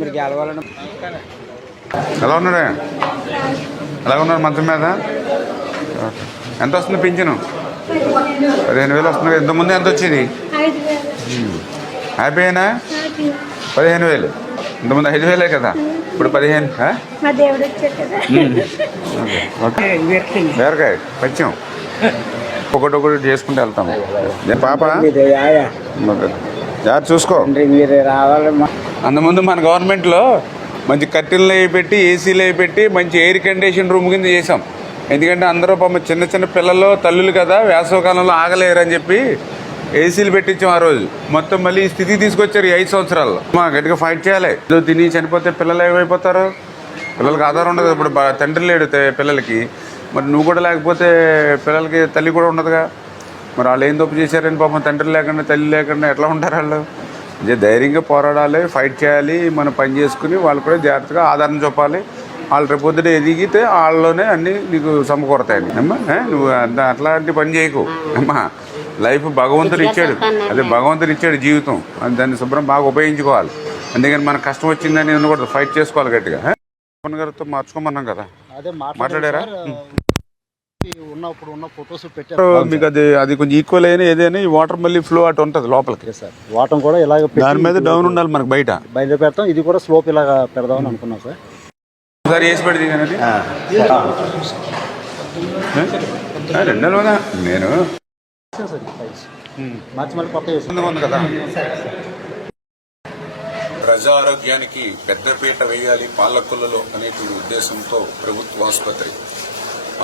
మీరు గెలవాలని. ఎలా ఉన్నాడే ఎలా ఉన్నారు మంచం మీద? ఎంత వస్తుంది పింఛను? పదిహేను వేలు వస్తుంది. ఇంతకుముందు ఎంత వచ్చేది? అయిపోయినా పదిహేను వేలు. ఇంతకుముందు ఐదు వేలే కదా. ఇప్పుడు పదిహేను. బీరకాయ పచ్చం. ఒకటి ఒకటి చేసుకుంటూ వెళ్తాము ఏ పాప? మీది జాగ్రత్త చూసుకో. తండ్రి మీరు రావాలి మా అంతకుముందు మన గవర్నమెంట్లో మంచి కట్టెలు అవి పెట్టి ఏసీలు అవి పెట్టి మంచి ఎయిర్ కండిషన్ రూమ్ కింద చేసాం ఎందుకంటే అందరూ పాపం చిన్న చిన్న పిల్లలు తల్లులు కదా వేసవకాలంలో ఆగలేరు అని చెప్పి ఏసీలు పెట్టించాం ఆ రోజు. మొత్తం మళ్ళీ ఈ స్థితికి తీసుకొచ్చారు ఈ ఐదు సంవత్సరాల్లో. మా గట్టిగా ఫైట్ చేయాలి. ఏదో తిని చనిపోతే పిల్లలు ఏమైపోతారు? పిల్లలకి ఆధారం ఉండదు. ఇప్పుడు బా- తండ్రి లేడు పిల్లలకి. మరి నువ్వు కూడా లేకపోతే పిల్లలకి తల్లి కూడా ఉండదుగా? మరి వాళ్ళు ఏం తప్పు చేశారని పాపం తండ్రి లేకుండా తల్లి లేకుండా ఎట్లా ఉంటారు వాళ్ళు? ధైర్యంగా పోరాడాలి ఫైట్ చేయాలి మనం పని చేసుకుని వాళ్ళు కూడా జాగ్రత్తగా ఆధారం చూపాలి. వాళ్ళు రేపొద్దున ఎదిగితే వాళ్ళలోనే అన్నీ నీకు సమకూరతాయి అమ్మా? నువ్వు అంత- అట్లాంటి పని చేయకు. అమ్మా లైఫ్ భగవంతుడు ఇచ్చాడు. అదే భగవంతుడు ఇచ్చాడు జీవితం. అది దాన్ని శుభ్రం బాగా ఉపయోగించుకోవాలి. అందుకని మనకు కష్టం వచ్చిందని ఉండకూడదు ఫైట్ చేసుకోవాలి గట్టిగా గారితో మార్చుకోమన్నాం కదా. మాట్లాడారా? ఉన్నప్పుడు ఉన్న ఫొటోస్ పెట్టారు మీకు అది అది కొంచెం ఈక్వల్ అయినా ఏదైనా ఈ వాటర్ మళ్ళీ ఫ్లో అటు ఉంటుంది లోపలికి. సార్ వాటం కూడా ఇలాగ దాని మీద డౌన్ ఉండాలి మనకు బయట. బయట పెడతాం. ఇది కూడా స్లోప్ ఇలాగ పెడదామని అనుకున్నాం సార్. వేసి పెడితే రెండు నేను మార్చి మళ్ళీ కొత్త ఉంది కదా? ప్రజారోగ్యానికి పెద్దపీట వేయాలి పాలకొల్లలో అనేటువంటి ఉద్దేశంతో ప్రభుత్వ ఆసుపత్రి.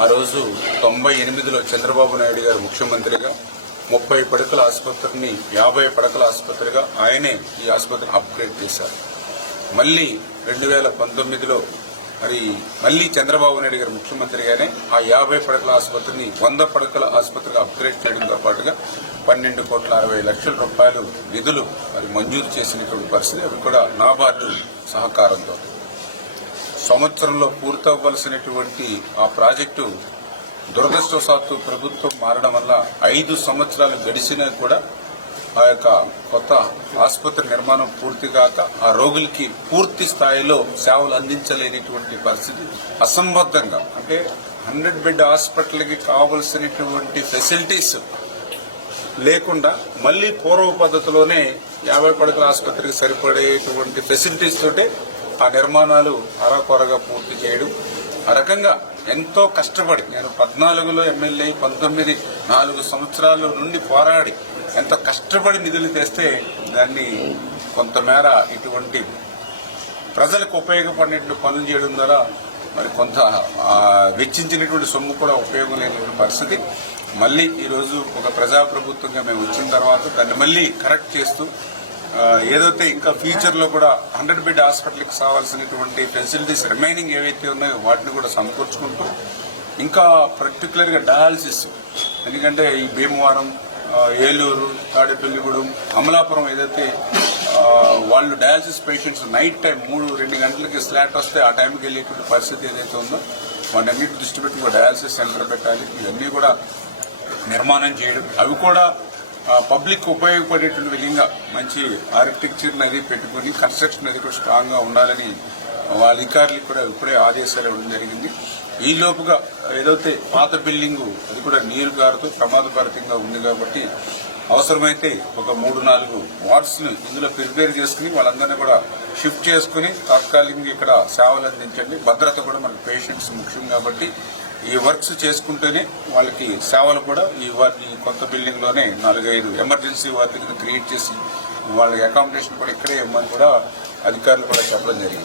ఆ రోజు తొంభై ఎనిమిదిలో చంద్రబాబు నాయుడు గారు ముఖ్యమంత్రిగా ముప్పై పడకల ఆసుపత్రిని యాభై పడకల ఆసుపత్రిగా ఆయనే ఈ ఆసుపత్రిని అప్గ్రేడ్ చేశారు. మళ్ళీ రెండు వేల పంతొమ్మిదిలో మరి మళ్ళీ చంద్రబాబు నాయుడు గారు ముఖ్యమంత్రిగానే ఆ యాభై పడకల ఆసుపత్రిని వంద పడకల ఆసుపత్రిగా అప్గ్రేడ్ చేయడంతో పాటుగా పన్నెండు కోట్ల అరవై లక్షల రూపాయలు నిధులు మరి మంజూరు చేసినటువంటి పరిస్థితి అవి కూడా నాబార్డు సహకారంతో. సంవత్సరంలో పూర్తవ్వలసినటువంటి ఆ ప్రాజెక్టు దురదృష్టవశాత్తు ప్రభుత్వం మారడం వల్ల ఐదు సంవత్సరాలు గడిచినా కూడా ఆ యొక్క కొత్త ఆసుపత్రి నిర్మాణం పూర్తి కాక ఆ రోగులకి పూర్తి స్థాయిలో సేవలు అందించలేనిటువంటి పరిస్థితి. అసంబద్ధంగా అంటే హండ్రెడ్ బెడ్ హాస్పిటల్కి కావలసినటువంటి ఫెసిలిటీస్ లేకుండా మళ్ళీ పూర్వ పద్ధతిలోనే యాభై పడకల ఆసుపత్రికి సరిపడేటువంటి ఫెసిలిటీస్ తోటే ఆ నిర్మాణాలు అరకొరగా పూర్తి చేయడం ఆ రకంగా ఎంతో కష్టపడి నేను పద్నాలుగులో ఎమ్మెల్యే పంతొమ్మిది నాలుగు సంవత్సరాల నుండి పోరాడి ఎంతో కష్టపడి నిధులు తెస్తే దాన్ని కొంతమేర ఇటువంటి ప్రజలకు ఉపయోగపడినట్టు పనులు చేయడం ద్వారా మరి కొంత వెచ్చించినటువంటి సొమ్ము కూడా ఉపయోగం లేనటువంటి పరిస్థితి. మళ్ళీ ఈరోజు ఒక ప్రజాప్రభుత్వంగా మేము వచ్చిన తర్వాత దాన్ని మళ్ళీ కరెక్ట్ చేస్తూ ఏదైతే ఇంకా ఫ్యూచర్లో కూడా హండ్రెడ్ బెడ్ హాస్పిటల్కి కావాల్సినటువంటి ఫెసిలిటీస్ రిమైనింగ్ ఏవైతే ఉన్నాయో వాటిని కూడా సమకూర్చుకుంటూ ఇంకా పర్టికులర్గా డయాలసిస్ ఎందుకంటే ఈ భీమవరం ఏలూరు తాడేపల్లిగూడెం అమలాపురం ఏదైతే వాళ్ళు డయాలసిస్ పేషెంట్స్ నైట్ టైం మూడు రెండు గంటలకి స్లాట్ వస్తే ఆ టైంకి వెళ్ళేటువంటి పరిస్థితి ఏదైతే ఉందో వాటన్నిటి దృష్టి పెట్టి డయాలసిస్ సెంటర్ పెట్టాలి. ఇవన్నీ కూడా నిర్మాణం చేయడం. అవి కూడా పబ్లిక్ ఉపయోగపడేటువంటి విధంగా మంచి ఆర్కిటెక్చర్ అది పెట్టుకుని కన్స్ట్రక్షన్ అది కూడా స్ట్రాంగ్గా ఉండాలని వాళ్ళ అధికారులకు కూడా ఇప్పుడే ఆదేశాలు ఇవ్వడం జరిగింది. ఈ లోపుగా ఏదైతే పాత బిల్డింగ్ అది కూడా నీరు గారుతూ ప్రమాదభరితంగా ఉంది కాబట్టి అవసరమైతే ఒక మూడు నాలుగు వార్డ్స్ని ఇందులో ప్రిపేర్ చేసుకుని వాళ్ళందరినీ కూడా షిఫ్ట్ చేసుకుని తాత్కాలికంగా ఇక్కడ సేవలు అందించండి. భద్రత కూడా మన పేషెంట్స్ ముఖ్యం కాబట్టి ఈ వర్క్స్ చేసుకుంటేనే వాళ్ళకి సేవలు కూడా ఈ వారిని కొత్త బిల్డింగ్లోనే నాలుగైదు ఎమర్జెన్సీ వార్డు క్రియేట్ చేసి వాళ్ళకి అకామిడేషన్ కూడా ఇక్కడే ఇవ్వమని కూడా అధికారులు కూడా చెప్పడం జరిగింది.